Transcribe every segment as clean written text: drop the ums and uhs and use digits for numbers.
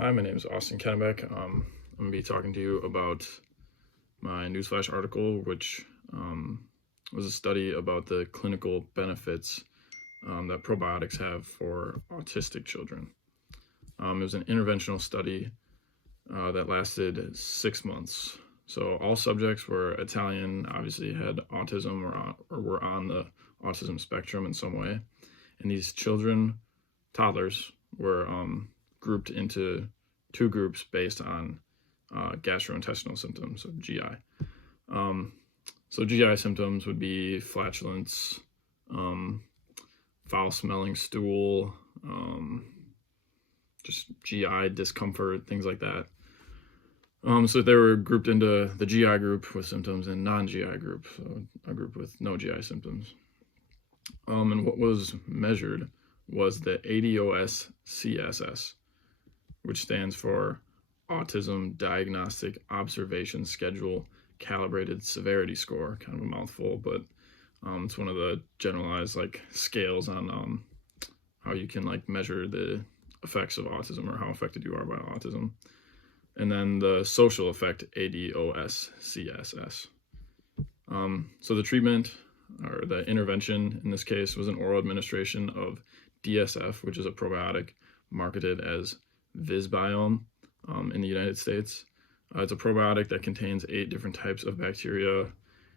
Hi, my name is Austin Kennebeck. I'm going to be talking to you about my Newsflash article, which was a study about the clinical benefits that probiotics have for autistic children. It was an interventional study that lasted 6 months. So all subjects were Italian, obviously had autism or were on the autism spectrum in some way. And these children, toddlers, were grouped into two groups based on gastrointestinal symptoms of GI. So GI symptoms would be flatulence, foul-smelling stool, just GI discomfort, things like that. So they were grouped into the GI group with symptoms and non-GI group, so a group with no GI symptoms. And what was measured was the ADOS-CSS, which stands for Autism Diagnostic Observation Schedule Calibrated Severity Score. Kind of a mouthful, but it's one of the generalized scales on how you can measure the effects of autism or how affected you are by autism. And then the social effect, ADOS-CSS. So the treatment or the intervention in this case was an oral administration of DSF, which is a probiotic marketed as Visbiome in the United States. It's a probiotic that contains 8 different types of bacteria,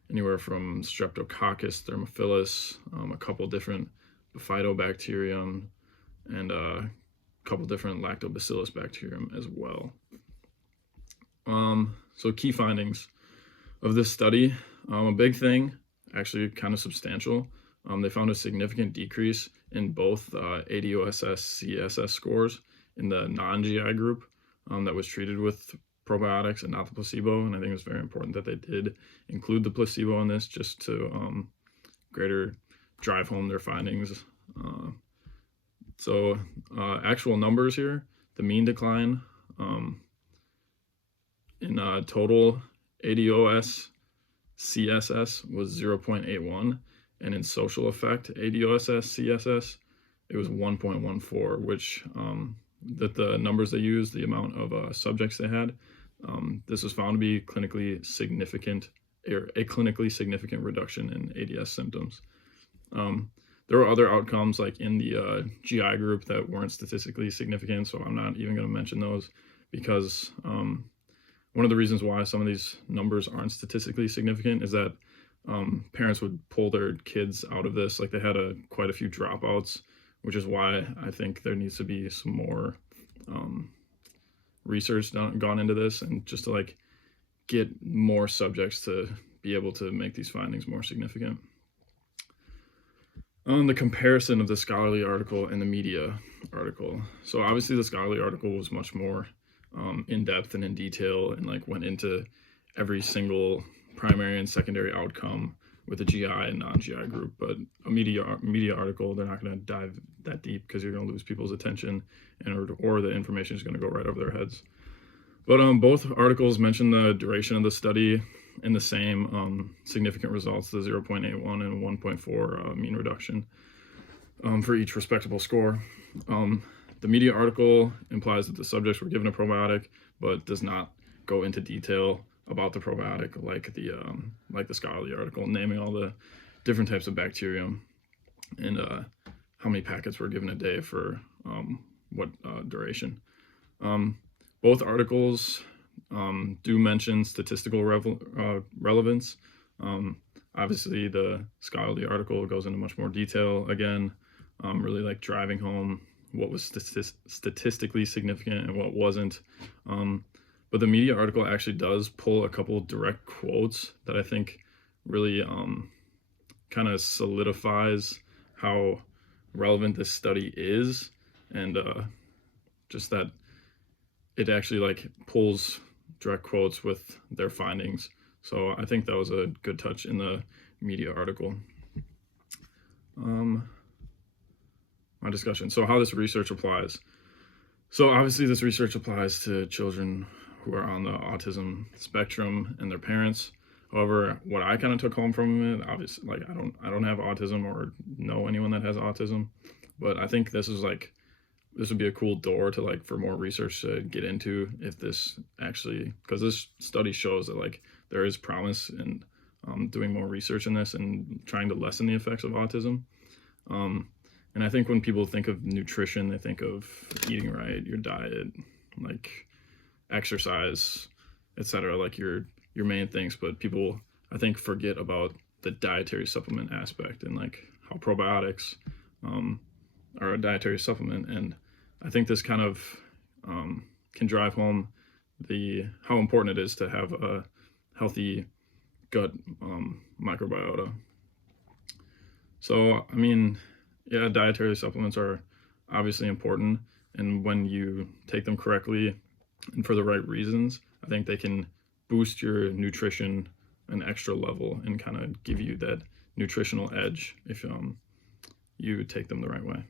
anywhere from Streptococcus thermophilus, a couple different Bifidobacterium, and a couple different Lactobacillus bacterium as well. So key findings of this study, a big thing, actually kind of substantial. They found a significant decrease in both ADOSS-CSS scores in the non-GI group that was treated with probiotics and not the placebo. And I think it's very important that they did include the placebo in this just to greater drive home their findings. So actual numbers here, the mean decline in total ADOS-CSS was 0.81, and in social effect ADOSS-CSS, it was 1.14, which that the numbers they used, the amount of subjects they had, this was found to be clinically significant, or a clinically significant reduction in ADS symptoms. There were other outcomes like in the GI group that weren't statistically significant, so I'm not even going to mention those because one of the reasons why some of these numbers aren't statistically significant is that parents would pull their kids out of this. Like they had quite a few dropouts, which is why I think there needs to be some more research gone into this, and just to get more subjects to be able to make these findings more significant. On the comparison of the scholarly article and the media article. So obviously the scholarly article was much more in depth and in detail, and went into every single primary and secondary outcome with the GI and non-GI group. But a media article, they're not going to dive that deep because you're going to lose people's attention, or the information is going to go right over their heads. But both articles mention the duration of the study and the same significant results, the 0.81 and 1.4 mean reduction for each respectable score. The media article implies that the subjects were given a probiotic, but does not go into detail about the probiotic like the scholarly article, naming all the different types of bacterium and how many packets were given a day for what duration. Both articles do mention statistical relevance. Obviously, the scholarly article goes into much more detail again, really driving home what was statistically significant and what wasn't. But the media article actually does pull a couple direct quotes that I think really kind of solidifies how relevant this study is, and just that it actually pulls direct quotes with their findings. So I think that was a good touch in the media article. My discussion. So how this research applies. So obviously this research applies to children who are on the autism spectrum and their parents. However, what I kind of took home from it, obviously, I don't have autism or know anyone that has autism, but I think this is this would be a cool door to like for more research to get into if this actually, because this study shows that like there is promise in doing more research in this and trying to lessen the effects of autism. And I think when people think of nutrition, they think of eating right, your diet, like exercise, etc., like your main things. But people, I think, forget about the dietary supplement aspect and like how probiotics are a dietary supplement. And I think this kind of can drive home how important it is to have a healthy gut microbiota. So, I mean, yeah, dietary supplements are obviously important, and when you take them correctly and for the right reasons, I think they can boost your nutrition an extra level and kind of give you that nutritional edge if you take them the right way.